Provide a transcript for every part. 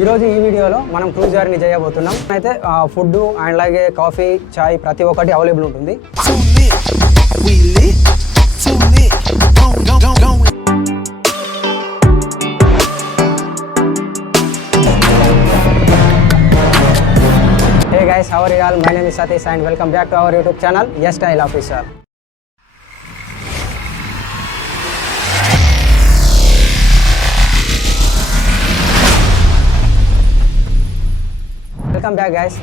ఈరోజు ఈ వీడియోలో మనం క్రూజ్ జర్నీ చేయబోతున్నాం. అయితే ఫుడ్ అండ్ అలాగే కాఫీ, చాయ్ ప్రతి ఒక్కటి అవైలబుల్ ఉంటుంది. Hey guys, how are you all? My name is Satish and welcome back to our YouTube channel, Yes Style Official. Welcome back guys.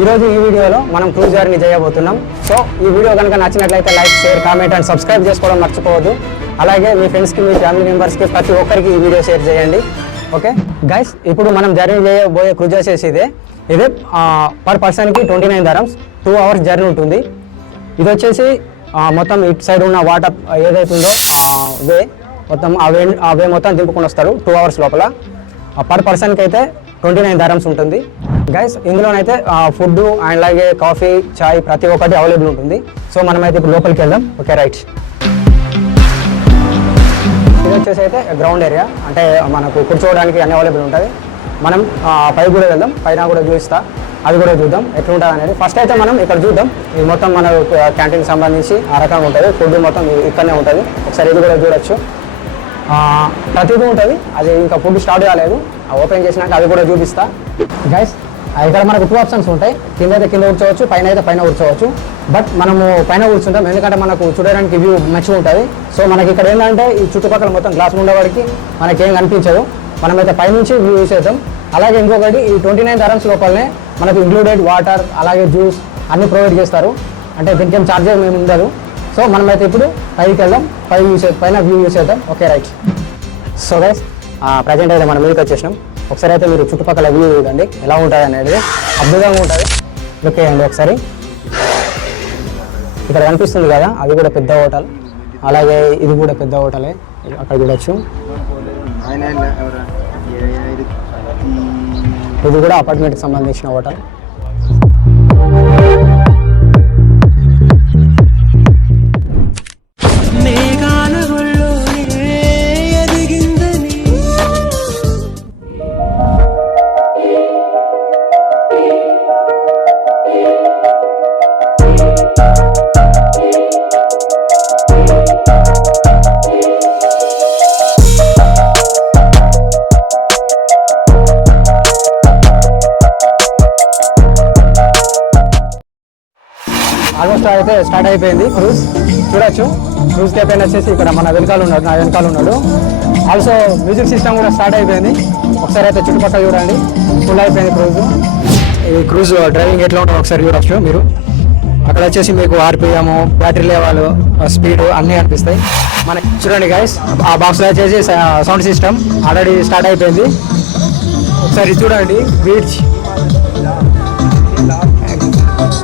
ఈరోజు ఈ వీడియోలో మనం క్రూజ్ జర్నీ చేయబోతున్నాం. సో ఈ వీడియో కనుక నచ్చినట్లయితే like, share, comment and subscribe చేసుకోవడం మర్చిపోవద్దు. అలాగే మీ ఫ్రెండ్స్కి, మీ ఫ్యామిలీ మెంబర్స్కి ప్రతి ఒక్కరికి ఈ వీడియో షేర్ చేయండి. ఓకే గైస్, ఇప్పుడు మనం జర్నీ చేయబోయే క్రూజ్ వచ్చేసి ఇదే పర్ పర్సన్కి 29 dirhams, 2 hours జర్నీ ఉంటుంది. ఇది వచ్చేసి మొత్తం ఇటు సైడ్ ఉన్న వాటర్ ఏదైతుందో వే మొత్తం ఆ వే మొత్తం దింపుకొని వస్తారు 2 hours లోపల. పర్ పర్సన్కి అయితే 29 dirhams ఉంటుంది గైస్. ఇందులోనైతే ఫుడ్ అండ్ అలాగే కాఫీ, చాయ్ ప్రతి ఒక్కటి అవైలబుల్ ఉంటుంది. సో మనమైతే ఇప్పుడు లోపలికి వెళ్దాం. Okay right. ఇది వచ్చేసి అయితే గ్రౌండ్ ఏరియా, అంటే మనకు కూర్చోవడానికి అన్ని అవైలబుల్ ఉంటుంది. మనం పై కూడా వెళ్దాం, పైన కూడా చూపిస్తా, అది కూడా చూద్దాం ఎట్లుంటుంది అనేది. ఫస్ట్ అయితే మనం ఇక్కడ చూద్దాం. ఇది మొత్తం మన క్యాంటీన్కి సంబంధించి ఆ రకంగా ఉంటుంది. ఫుడ్ మొత్తం ఇక్కడనే ఉంటుంది. ఒకసారి ఇది కూడా చూడొచ్చు. ప్రతిదీ ఉంటుంది. అది ఇంకా ఫుడ్ స్టార్ట్ కాలేదు, ఓపెన్ చేసినాక అది కూడా చూపిస్తా గైస్. ఇక్కడ మనకు 2 ఆప్షన్స్ ఉంటాయి. కింద అయితే కింద కూర్చోవచ్చు, పైన అయితే పైన కూర్చోవచ్చు. బట్ మనము పైన కూర్చుంటాం, ఎందుకంటే మనకు చూడడానికి వ్యూ మంచిగా ఉంటుంది. సో మనకి ఇక్కడ ఏంటంటే ఈ చుట్టుపక్కల మొత్తం గ్లాస్ ఉండేవాడికి మనకేం కనిపించదు. మనమైతే పైనుంచి వ్యూ చేద్దాం. అలాగే ఇంకొకటి, ఈ 29 dirhams లోపలనే మనకు ఇంక్లూడెడ్ వాటర్ అలాగే జ్యూస్ అన్నీ ప్రొవైడ్ చేస్తారు. అంటే దీనికి ఏం ఛార్జ్ ఏమి ఉండదు. సో మనమైతే ఇప్పుడు పైకి వెళ్దాం, పైన వ్యూ చేద్దాం. Okay right. So guys, present అయితే మనం మీదకి వచ్చేసినాం. ఒకసారి అయితే మీరు చుట్టుపక్కల వ్యూ చూడండి ఎలా ఉంటుంది అనేది. అద్భుతంగా ఉంటుంది. ఓకే అండి, ఒకసారి ఇక్కడ కనిపిస్తుంది కదా, అది కూడా పెద్ద హోటల్. అలాగే ఇది కూడా పెద్ద హోటలే, అక్కడ చూడొచ్చు. ఇది కూడా అపార్ట్మెంట్కి సంబంధించిన హోటల్. ఆల్మోస్ట్ అయితే స్టార్ట్ అయిపోయింది క్రూజ్. చూడొచ్చు, క్రూజ్ కెప్టెన్ వచ్చేసి ఇక్కడ మన వెనకాల ఉన్నాడు, నా వెనకాల ఉన్నాడు. ఆల్సో మ్యూజిక్ సిస్టమ్ కూడా స్టార్ట్ అయిపోయింది. ఒకసారి అయితే చుట్టుపక్కల చూడండి, ఫుల్ అయిపోయింది క్రూజ్. ఈ క్రూజ్ డ్రైవింగ్ ఎట్లా ఉంటుందో ఒకసారి చూడొచ్చు మీరు. అక్కడ వచ్చేసి మీకు ఆర్పిఎం, బ్యాటరీ లెవెల్, స్పీడ్ అన్నీ అనిపిస్తాయి మనకి. చూడండి గైస్, ఆ బాక్స్లో వచ్చేసి సౌండ్ సిస్టమ్ ఆల్రెడీ స్టార్ట్ అయిపోయింది. ఒకసారి చూడండి బీచ్.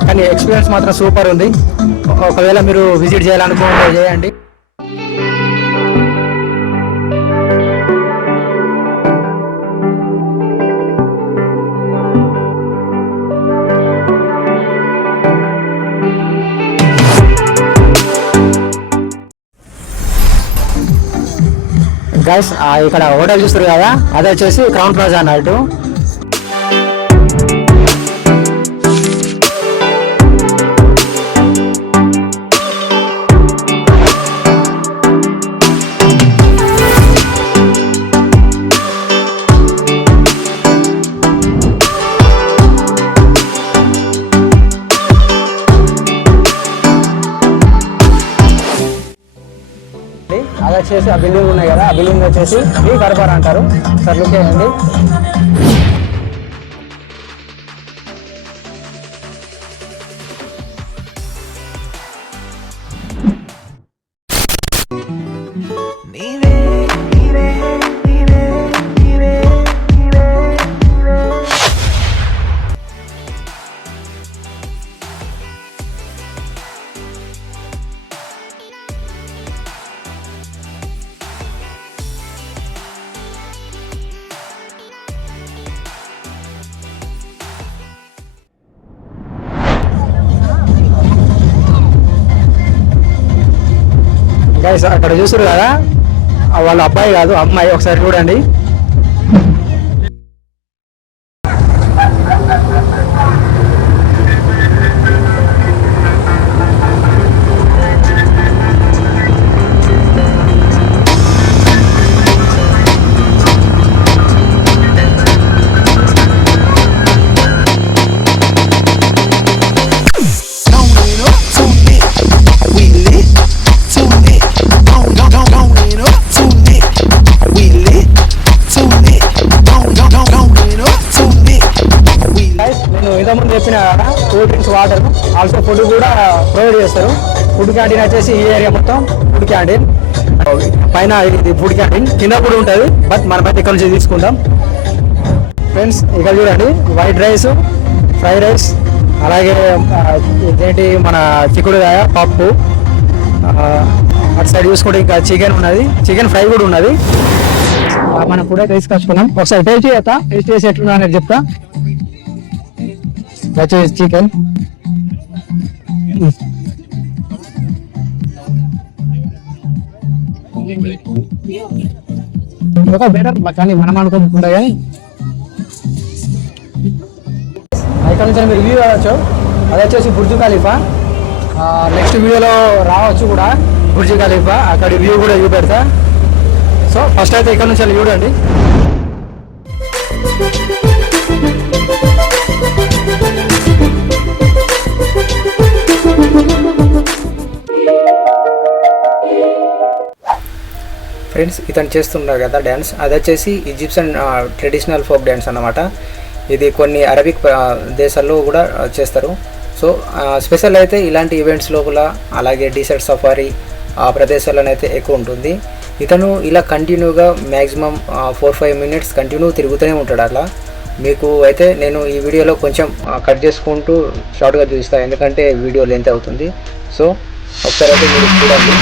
కానీ ఎక్స్పీరియన్స్ మాత్రం సూపర్ ఉంది. ఒకవేళ మీరు విజిట్ చేయాలనుకుంటే చేయండి. గైస్, ఇక్కడ హోటల్ చూస్తారు కదా, అది వచ్చేసి క్రౌన్ ప్లాజా అన్నట్టు. అది వచ్చేసి ఆ బిల్డింగ్ ఉన్నాయి కదా, ఆ బిల్డింగ్ వచ్చేసి ఈ దర్బార్ అంటారు. సార్ లుక్ చేయండి. గైస్ అక్కడ చూస్తారు కదా, వాళ్ళ అబ్బాయి కాదు అమ్మాయి, ఒకసారి చూడండి. చెప్పిన కదా cool drinks, water, also food కూడా ప్రొవైడ్ చేస్తారు. ఫుడ్ క్యాంటీన్ వచ్చేసి ఈ ఏరియా మొత్తం ఫుడ్ క్యాంటీన్. పైన ఇది ఫుడ్ క్యాంటీన్, కింద కూడా ఉంటుంది, బట్ మనమైతే ఇక్కడ నుంచి తీసుకుంటాం. ఫ్రెండ్స్ ఇక్కడ చూడండి, వైట్ రైస్, ఫ్రైడ్ రైస్, అలాగే ఇదేంటి మన చిక్కుడుకాయ పప్పు, అటు సైడ్ చూసుకుంటే ఇంకా చికెన్ ఉన్నది, చికెన్ ఫ్రై కూడా ఉన్నది. మనం కూడా తీసుకొచ్చుకున్నాం. ఒకసారి టేస్ట్ చేస్తా, టేస్ట్ చేసి ఎట్లున్నా అనేది చెప్తా. వచ్చేసి చికెన్ ఒక బెటర్, కానీ మనం అనుకుంటుంటా కానీ ఇక్కడ నుంచి మీరు వ్యూ కావచ్చు. అది వచ్చేసి బుర్జ్ ఖలీఫా. నెక్స్ట్ వీడియోలో రావచ్చు కూడా బుర్జ్ ఖలీఫా, అక్కడ వ్యూ కూడా చూపెడతా. సో ఫస్ట్ అయితే ఇక్కడ నుంచి చూడండి. ఫ్రెండ్స్ ఇతను చేస్తున్నారు కదా డ్యాన్స్, అది వచ్చేసి ఈజిప్షియన్ ట్రెడిషనల్ ఫోక్ డ్యాన్స్ అన్నమాట. ఇది కొన్ని అరబిక్ దేశాల్లో కూడా చేస్తారు. సో స్పెషల్ అయితే ఇలాంటి ఈవెంట్స్ లోపల, అలాగే డీసెర్ట్ సఫారీ ఆ ప్రదేశాలను అయితే ఎక్కువ ఉంటుంది. ఇతను ఇలా కంటిన్యూగా మ్యాక్సిమం 4-5 మినిట్స్ కంటిన్యూ తిరుగుతూనే ఉంటాడు. అలా మీకు అయితే నేను ఈ వీడియోలో కొంచెం కట్ చేసుకుంటూ షార్ట్గా చూపిస్తాను, ఎందుకంటే వీడియో లెంత్ అవుతుంది. సో ఒకసారి అయితే మీరు చూడండి.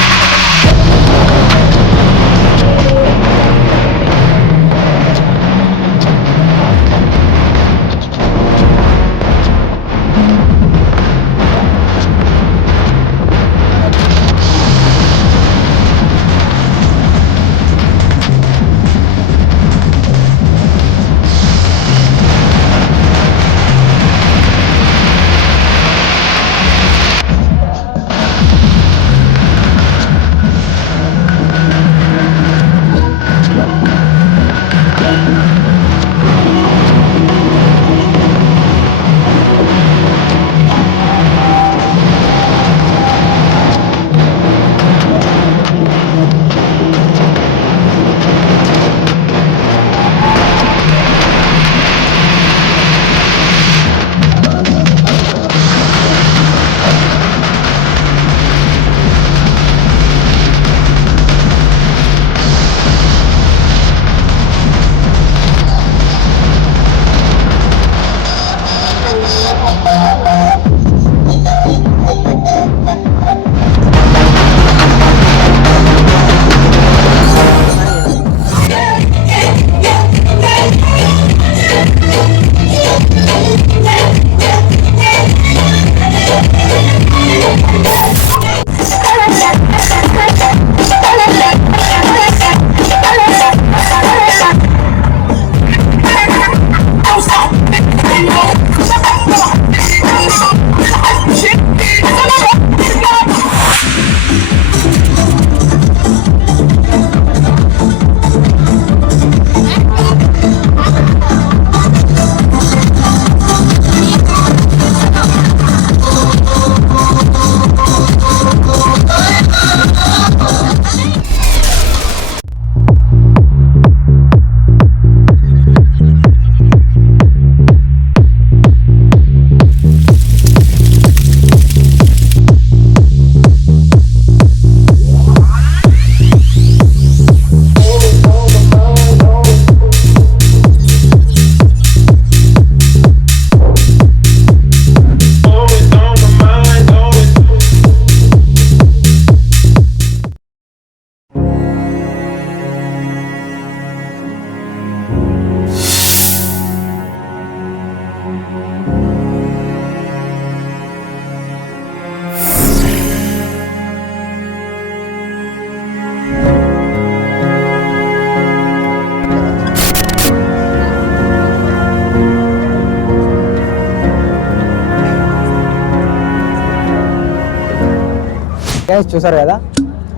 చూసారు కదా,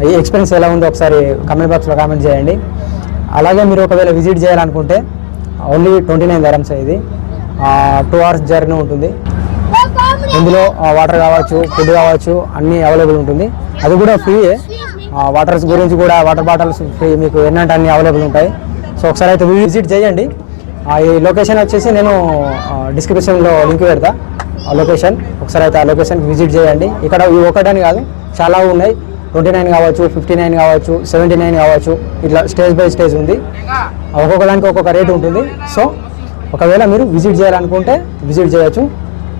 ఈ ఎక్స్పీరియన్స్ ఎలా ఉందో ఒకసారి కామెంట్ బాక్స్లో కామెంట్ చేయండి. అలాగే మీరు ఒకవేళ విజిట్ చేయాలనుకుంటే ఓన్లీ 29 dirhams ఇది 2 hours జర్నీ ఉంటుంది. ఇందులో వాటర్ కావచ్చు, ఫుడ్ కావచ్చు, అన్నీ అవైలబుల్ ఉంటుంది. అది కూడా ఫ్రీయే. వాటర్స్ గురించి కూడా వాటర్ బాటిల్స్ ఫ్రీ, మీకు ఎన్నంటే అన్నీ అవైలబుల్ ఉంటాయి. సో ఒకసారి అయితే విజిట్ చేయండి. ఈ లొకేషన్ వచ్చేసి నేను డిస్క్రిప్షన్లో లింక్ పెడతా. ఆ లొకేషన్ ఒకసారి అయితే ఆ లొకేషన్కి విజిట్ చేయండి. ఇక్కడ ఈ ఒకటని కాదు, చాలా ఉన్నాయి. 29 కావచ్చు, 59 కావచ్చు, 79 కావచ్చు, ఇట్లా స్టేజ్ బై స్టేజ్ ఉంది. ఒక్కొక్క దానికి ఒక్కొక్క రేట్ ఉంటుంది. సో ఒకవేళ మీరు విజిట్ చేయాలనుకుంటే విజిట్ చేయొచ్చు.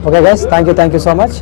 Okay guys, thank you so much.